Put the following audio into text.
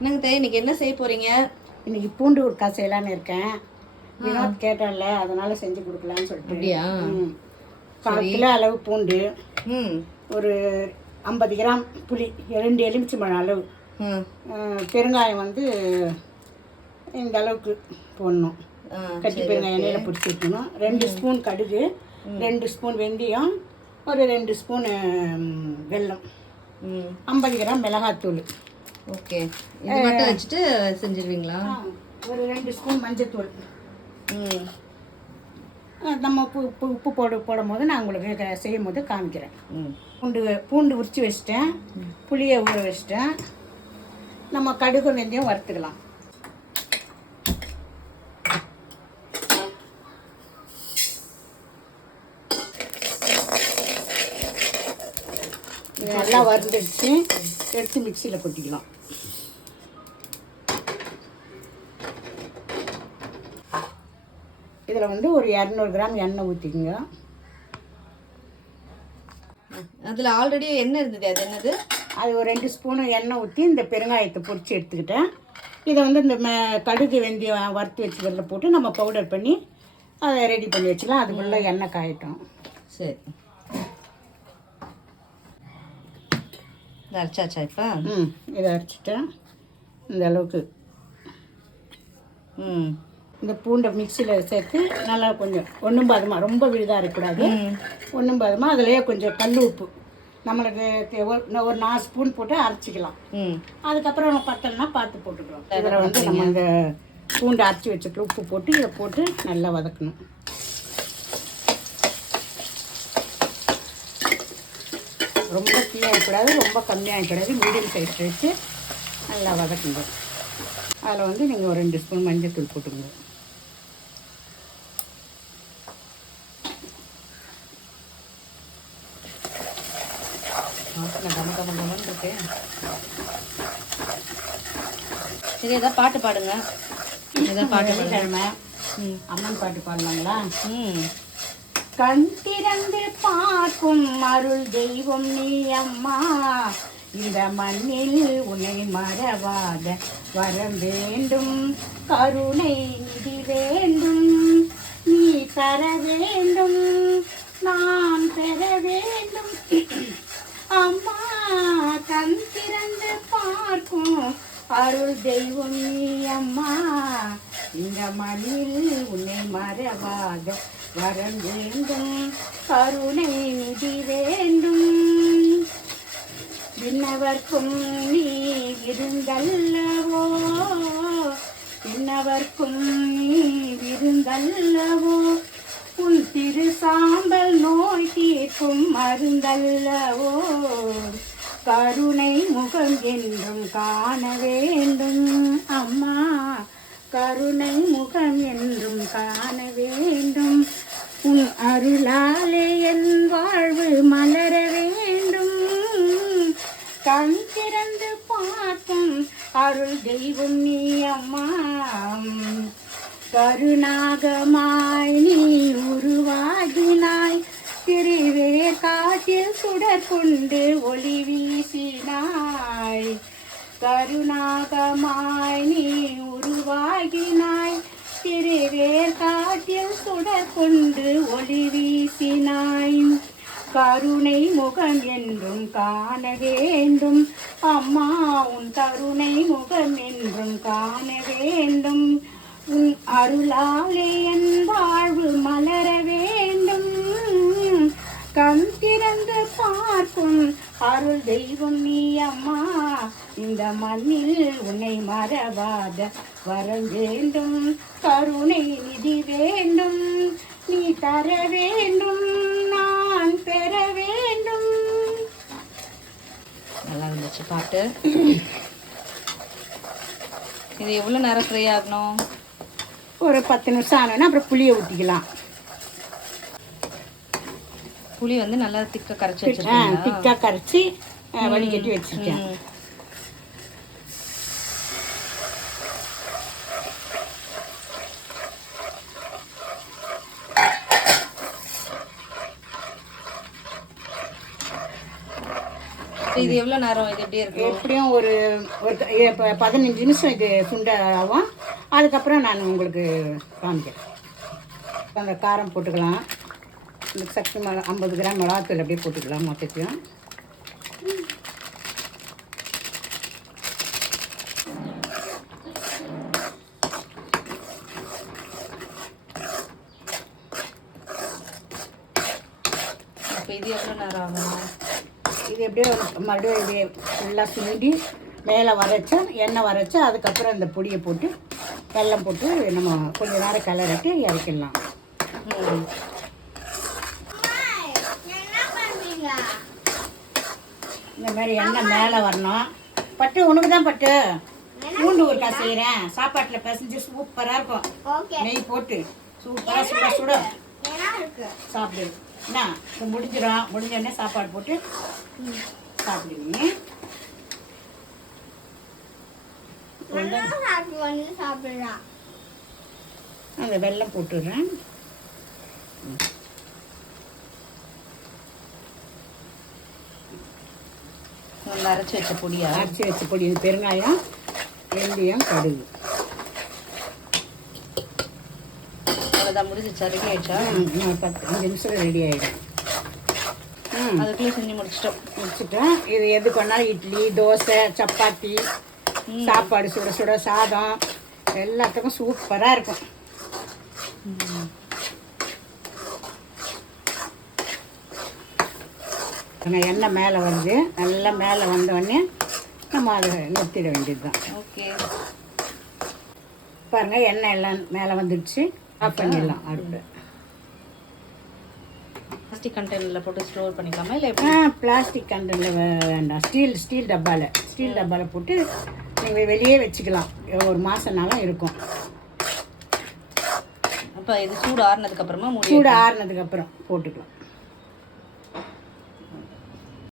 என்னங்க தே இன்னைக்கு என்ன செய்ய போறீங்க? இன்னைக்கு பூண்டு ஊறுக்கா செய்யலான்னு இருக்கேன். வினோத் கேட்டால அதனால செஞ்சு கொடுக்கலான்னு சொல்லிட்டு. அப்படியா? 1/4 கிலோ அளவு பூண்டு, ஒரு 50 கிராம் புளி, 2 எலுமிச்சம்பழம் அளவு, பெருங்காயம் வந்து இந்த அளவுக்கு போடணும். கட்டி பெருங்காயம் எண்ணெயில் பிடிச்சி வைக்கணும். 2 ஸ்பூன் கடுகு, 2 ஸ்பூன் வெந்தயம், ஒரு 2 ஸ்பூன் வெல்லம், 50 கிராம் மிளகாத்தூள். ஓகே, இது மட்டும் வச்சுட்டு செஞ்சிருவீங்களா? ஒரு 2 ஸ்பூன் மஞ்சத்தூள். நம்ம உப்பு போடும் போது நான் உங்களுக்கு செய்யும் போது காமிக்கிறேன். பூண்டு உரித்து வச்சிட்டேன், புளியை ஊற வச்சிட்டேன். நம்ம கடுகு வெந்தயம் வறுத்துக்கலாம். இது நல்லா வறுந்துடுச்சு, எடுத்து மிக்சியில் கொட்டிக்கலாம். இதில் வந்து ஒரு 200 கிராம் எண்ணெய் ஊற்றிக்குங்க. அதில் ஆல்ரெடி எண்ணெய் இருந்தது, அது என்னது? அது ஒரு 2 ஸ்பூனு எண்ணெய் ஊற்றி இந்த பெருங்காயத்தை பொரித்து எடுத்துக்கிட்டேன். இதை வந்து இந்த கடுகு வெந்தயம் வறுத்து வச்சுக்கிறதுல போட்டு நம்ம பவுடர் பண்ணி அதை ரெடி பண்ணி வச்சுக்கலாம். அதுக்குள்ளே எண்ணெய் காயட்டும். சரி, அரைச்சாச்சா இப்போ? இதை அரைச்சிட்டேன் இந்த அளவுக்கு. இந்த பூண்டை மிக்சியில் சேர்த்து நல்லா கொஞ்சம் ஒன்றும் பாதமாக, ரொம்ப விழுதாக இருக்கக்கூடாது, ஒன்றும் பாதமாக. அதுலேயே கொஞ்சம் கல் உப்பு நம்மளுக்கு ஒரு 4 ஸ்பூன் போட்டு அரைச்சிக்கலாம். அதுக்கப்புறம் நம்ம பத்தலைன்னா பார்த்து போட்டுக்கலாம். இதில் வந்து நம்ம இந்த பூண்டை அரைச்சி வச்சுட்டு உப்பு போட்டு இதை போட்டு நல்லா வதக்கணும். ரொம்ப தீயாகக்கூடாது, ரொம்ப கம்மியாகக்கூடாது, மீடியம் சைஸ் வச்சு நல்லா வதக்குங்க. அதில் வந்து நீங்கள் ஒரு 2 ஸ்பூன் மஞ்சள் போட்டுக்கோங்க. சரி, ஏதாவது பாட்டு பாடுங்க. ஏதாவது பாட்டு கிழமை அம்மன் பாட்டு பாடலாங்களா? கண் திறந்து பார்க்கும் அருள் தெய்வம் நீ அம்மா, இந்த மண்ணில் உன்னை மறவாத வரம் வேண்டும், கருணை நிதி வேண்டும், நீ தர வேண்டும், நான் பெற வேண்டும். அம்மா கண் திறந்து பார்க்கும் அருள் தெய்வம் நீ அம்மா, இந்த மண்ணில் உன்னை மறவாத வரம் வேண்டும், கருணை நிதி வேண்டும். விண்ணவர்க்கும் நீ விருந்தல்லவோ, விண்ணவர்க்கும் நீ விருந்தல்லவோ, உன் திரு சாம்பல் நோய் தீர்க்கும் மருந்தல்லவோ, கருணை முகம் என்றும் காண வேண்டும். அம்மா கருணை முகம் என்றும் காண வேண்டும், உன் அருளாலே என் வாழ்வு மலர வேண்டும். கண் திறந்து பார்க்கும் அருள் தெய்வம் நீ அம்மா, கருணாகமாய் நீ உருவாகினாய், திருவேர் காட்டில் சுடர் கொண்டு ஒளி வீசினாய். கருணாகமாய் நீ உருவாகினாய், திருவேர் காட்டில் சுடர் கொண்டு ஒளி வீசினாய். கருணை முகம் என்றும் காண வேண்டும். அம்மா உன் கருணை முகம் என்றும் காண வேண்டும், உன் அருளாலே என் வாழ்வு மலர வேண்டும். கண் திறந்து பார்க்கும் அருள் தெய்வம் நீ அம்மா, இந்த மண்ணில் உன்னை மறவாத வரம் வேண்டும், கருணை நிதி வேண்டும், நீ தர வேண்டும், நான் பெற வேண்டும். நல்லா இருந்துச்சு பாட்டு. இது எவ்வளோ நேரம் ஃப்ரை ஆகணும்? ஒரு 10 நிமிஷம் ஆனோன்னா அப்புறம் புளியை ஊற்றிக்கலாம். புளி வந்து நல்லா திக்காக கரைச்சி வச்சுருக்கேன். திக்காக கரைச்சி வடிகட்டி வச்சுருக்கேன். இது எவ்வளோ நேரம் இது எப்படியே இருக்கும்? எப்படியும் ஒரு ஒரு 15 நிமிஷம் இது சுண்டை ஆகும். அதுக்கப்புறம் நான் உங்களுக்கு காமிக்கிறேன். அந்த காரம் போட்டுக்கலாம். இந்த சக்தி 50 கிராம் மிளகாத்தூள் அப்படியே போட்டுக்கலாம் மொத்தத்தையும். இப்போ இது எவ்வளோ நேரம் ஆகும்? இது எப்படியோ மறுபடியும் இது ஃபுல்லாக சுண்டி மேலே வரைச்சி எண்ணெய் வரைச்சி அதுக்கப்புறம் இந்த பொடியை போட்டு வெல்லம் போட்டு நம்ம கொஞ்சம் நேரம் கிளறிட்டு இறக்கிடலாம். இந்த மாதிரி எண்ணெய் மேலே வரணும். பட்டு உனக்கு தான் பட்டு பூண்டு ஊறுகாய் செய்கிறேன். சாப்பாட்டில் பிசைஞ்சு சூப்பராக இருக்கும். நெய் போட்டு சூப்பராக சுட சுட சாப்பிடு. என்ன இப்போ முடிஞ்சிடும். முடிஞ்சோடனே சாப்பாடு போட்டு சாப்பிடுவீங்க. அந்த வெல்லம் போட்டுடுறேன். அரைச்சி வச்ச பொடியா? அரைச்சி வச்ச பொடி, பெருங்காயம், வெந்தயம், கடுகு. அவ்வளோதான், முடிஞ்சிச்சா? ரெடி ஆயிடுச்சா? 5 நிமிஷம் ரெடி ஆகிடும். அதுக்குள்ளே செஞ்சு முடிச்சுட்டேன். இது எது பண்ணாலும் இட்லி, தோசை, சப்பாத்தி, சாப்பாடு சுட சுட சாதம் எல்லாத்துக்கும் சூப்பராக இருக்கும். எண்ணெய் மேலே வந்து நல்லா மேலே வந்தோடனே நம்ம அதை நிறுத்திட வேண்டியது தான். ஓகே, பாருங்கள் எண்ணெய் எல்லாம் மேலே வந்துடுச்சு. ஆஃப் பண்ணிடலாம் அடுப்பு. பிளாஸ்டிக் கண்டெய்னரில் போட்டு ஸ்டோர் பண்ணிக்கலாமா இல்லை? பிளாஸ்டிக் கண்டெய்னரில் வேண்டாம். ஸ்டீல் டப்பாவில் போட்டு நீங்கள் வெளியே வச்சுக்கலாம். ஒரு மாதம்னாலும் இருக்கும். அப்போ இது சூடு ஆறுனதுக்கப்புறமா சூடு ஆறுனதுக்கப்புறம் போட்டுக்கலாம்.